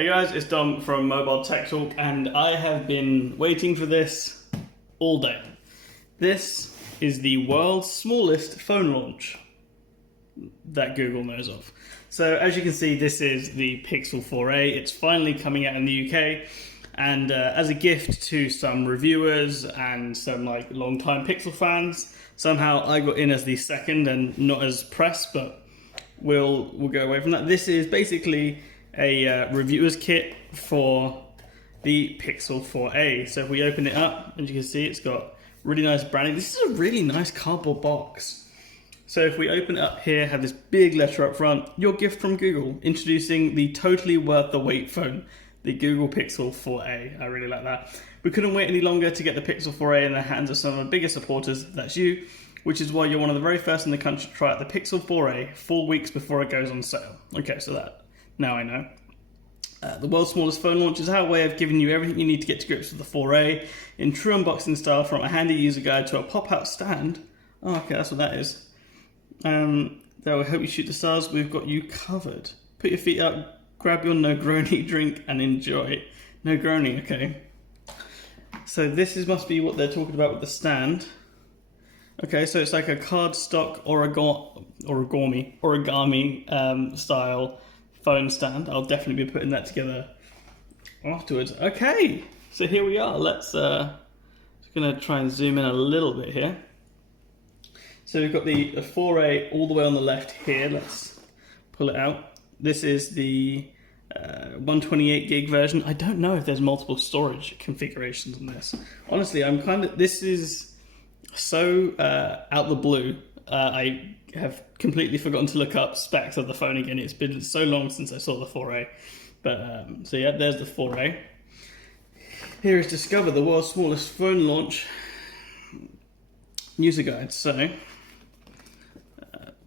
Hey guys, it's Dom from MobileTechTalk, and I have been waiting for this all day. This is the world's smallest phone launch that Google knows of. So as you can see, this is the Pixel 4a. It's finally coming out in the UK, and as a gift to some reviewers and some long-time Pixel fans, somehow I got in as the second and not as press, but we'll go away from that. This is basically a reviewer's kit for the Pixel 4a. So if we open it up, as you can see, it's got really nice branding. This is a really nice cardboard box. So if we open it up here, have this big letter up front, your gift from Google, introducing the totally worth the wait phone, the Google Pixel 4a. I really like that. We couldn't wait any longer to get the Pixel 4a in the hands of some of our biggest supporters, that's you, which is why you're one of the very first in the country to try out the Pixel 4a 4 weeks before it goes on sale. Okay, so that, now I know. The world's smallest phone launch is our way of giving you everything you need to get to grips with the 4a in true unboxing style, from a handy user guide to a pop-out stand. Oh, okay, that's what that is. They'll help you shoot the stars. We've got you covered. Put your feet up, grab your Negroni drink and enjoy. Negroni, okay. So this must be what they're talking about with the stand. Okay, so it's like a cardstock origami style phone stand. I'll definitely be putting that together afterwards. Okay, so here we are. Let's just gonna try and zoom in a little bit here. So we've got the 4a all the way on the left here. Let's pull it out. This is the 128 gig version. I don't know if there's multiple storage configurations on this. Honestly, this is so out the blue. I have completely forgotten to look up specs of the phone again. It's been so long since I saw the 4a. But so yeah, there's the 4a. Here is Discover, the world's smallest phone launch user guide. So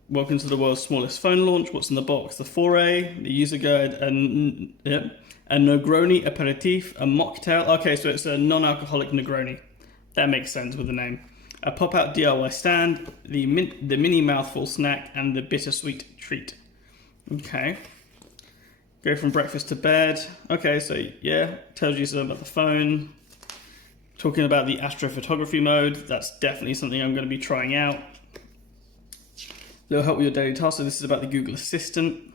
welcome to the world's smallest phone launch. What's in the box? The 4a, the user guide, and a Negroni aperitif, a mocktail. Okay, so it's a non-alcoholic Negroni. That makes sense with the name. A pop-out DIY stand, the mini mouthful snack, and the bittersweet treat. Okay. Go from breakfast to bed. Okay, so yeah, tells you something about the phone. Talking about the astrophotography mode. That's definitely something I'm going to be trying out. It'll help with your daily tasks. So this is about the Google Assistant.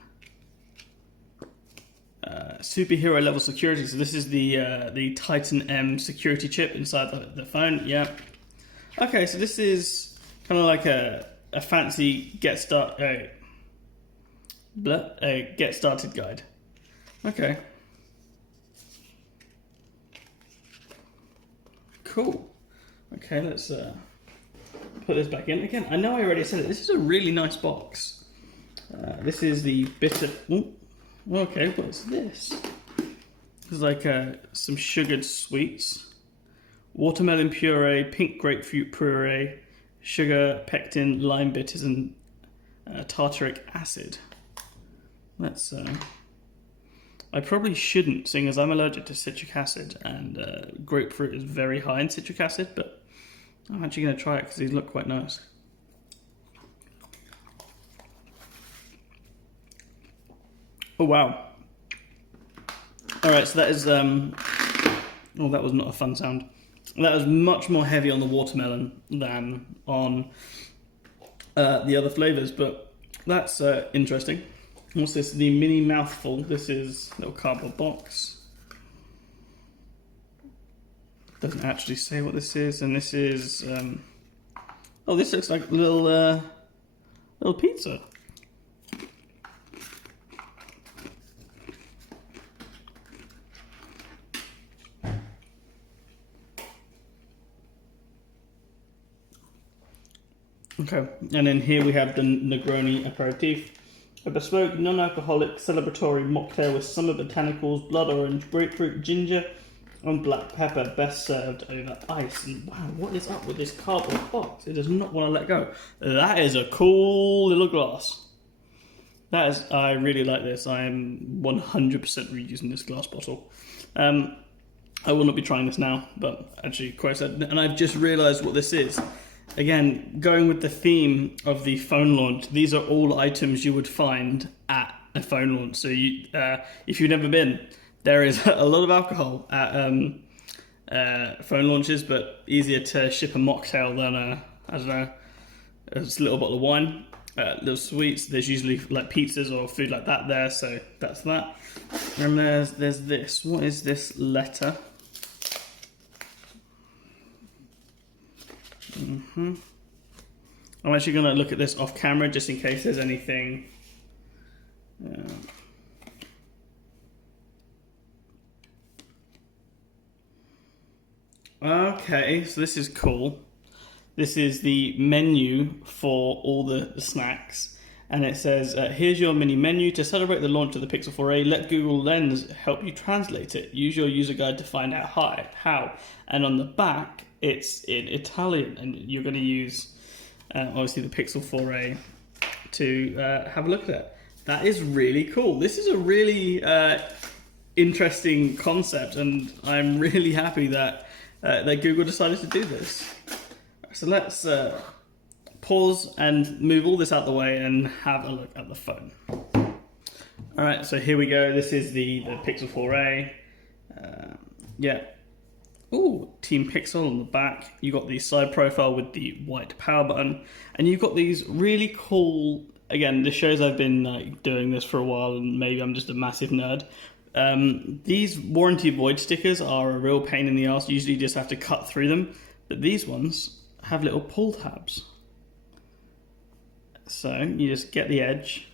Superhero level security. So this is the Titan M security chip inside the phone. Yeah. Okay, so this is kind of like a fancy get started guide. Okay. Cool. Okay, let's put this back in. Again, I know I already said it. This is a really nice box. This is the bitter... Ooh. Okay, what's this? This is like some sugared sweets. Watermelon puree, pink grapefruit puree, sugar, pectin, lime bitters, and tartaric acid. Let's... I probably shouldn't, seeing as I'm allergic to citric acid, and grapefruit is very high in citric acid, but I'm actually going to try it because these look quite nice. Oh wow. Alright, so that is... oh, that was not a fun sound. That was much more heavy on the watermelon than on the other flavours, but that's interesting. What's this? The mini mouthful. This is a little cardboard box. Doesn't actually say what this is, and this is... oh, this looks like a little pizza. Okay, and then here we have the Negroni aperitif, a bespoke non-alcoholic celebratory mocktail with summer botanicals, blood orange, grapefruit, ginger, and black pepper, best served over ice. And wow, what is up with this cardboard box? It does not want to let go. That is a cool little glass. I really like this. I am 100% reusing this glass bottle. I will not be trying this now, but actually quite sad. And I've just realised what this is. Again, going with the theme of the phone launch, these are all items you would find at a phone launch. So if you've never been, there is a lot of alcohol at phone launches, but easier to ship a mocktail than I don't know, a little bottle of wine. Little sweets. There's usually like pizzas or food like that there, so that's that. And there's this. What is this letter? I'm actually going to look at this off camera just in case there's anything. Okay, so this is cool. This is the menu for all the snacks. And it says, here's your mini menu. To celebrate the launch of the Pixel 4a, let Google Lens help you translate it. Use your user guide to find out how. And on the back, it's in Italian. And you're going to use, obviously, the Pixel 4a to have a look at it. That is really cool. This is a really interesting concept. And I'm really happy that Google decided to do this. So let's pause and move all this out the way and have a look at the phone. All right, so here we go. This is the Pixel 4a. Yeah. Ooh, Team Pixel on the back. You got the side profile with the white power button, and you've got these really cool. Again, this shows I've been doing this for a while, and maybe I'm just a massive nerd. These warranty void stickers are a real pain in the ass. Usually, you just have to cut through them, but these ones have little pull tabs. So you just get the edge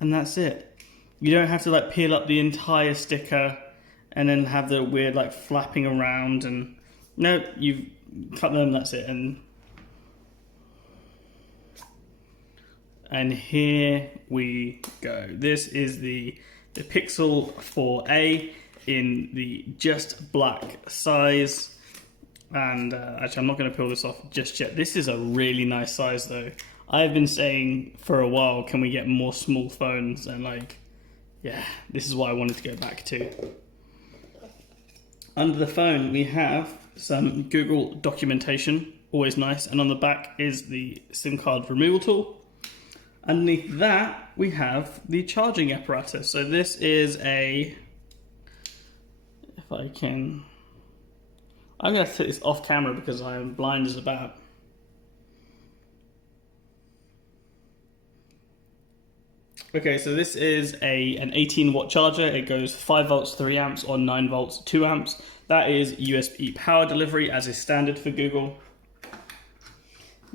and that's it. You don't have to like peel up the entire sticker and then have the weird like flapping around, and no, you cut them, that's it. And here we go. This is the Pixel 4a in the just black size. And actually, I'm not going to peel this off just yet. This is a really nice size, though. I've been saying for a while, can we get more small phones? And like, yeah, this is what I wanted to go back to. Under the phone, we have some Google documentation, always nice. And on the back is the SIM card removal tool. Underneath that, we have the charging apparatus. So this is a, if I can, I'm going to take this off camera because I am blind as a bat. Okay, so this is an 18 watt charger. It goes 5 volts, 3 amps, or 9 volts, 2 amps. That is USB power delivery as is standard for Google.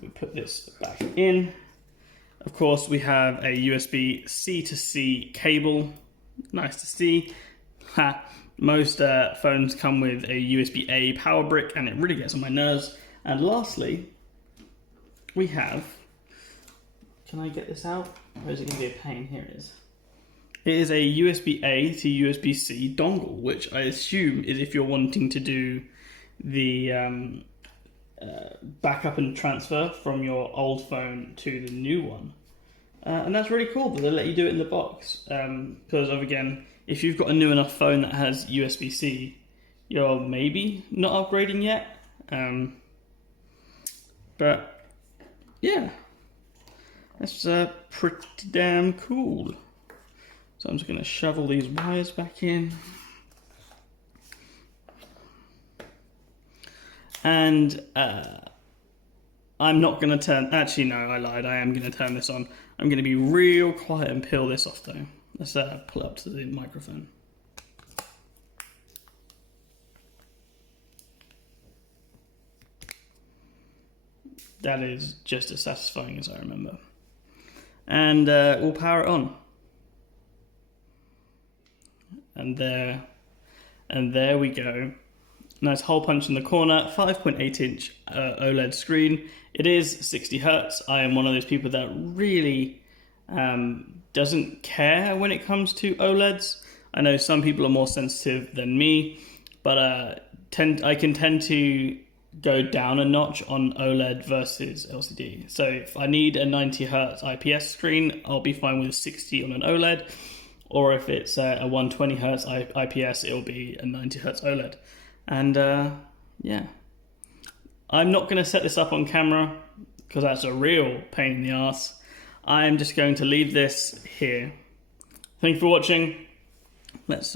We put this back in. Of course, we have a USB C to C cable. Nice to see. Ha. Most phones come with a USB-A power brick, and it really gets on my nerves. And lastly, we have, can I get this out? Or is it going to be a pain? Here it is. It is a USB-A to USB-C dongle, which I assume is if you're wanting to do the backup and transfer from your old phone to the new one. And that's really cool that they let you do it in the box. Because of, again, if you've got a new enough phone that has USB-C, you're maybe not upgrading yet. But yeah, that's pretty damn cool. So I'm just going to shovel these wires back in. And I'm not going to turn, actually no, I lied, I am going to turn this on. I'm going to be real quiet and peel this off though. Let's pull it up to the microphone. That is just as satisfying as I remember. And we'll power it on. And there we go. Nice hole punch in the corner, 5.8 inch OLED screen. It is 60 Hertz. I am one of those people that really doesn't care when it comes to OLEDs. I know some people are more sensitive than me, but I can tend to go down a notch on OLED versus LCD. So if I need a 90 Hertz IPS screen, I'll be fine with 60 on an OLED. Or if it's a 120 Hertz IPS, it'll be a 90 Hertz OLED. And yeah, I'm not going to set this up on camera because that's a real pain in the ass. I'm just going to leave this here. Thank you for watching. Let's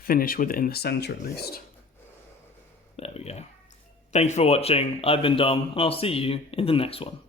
finish with it in the center at least. There we go. Thanks for watching. I've been Dom, and I'll see you in the next one.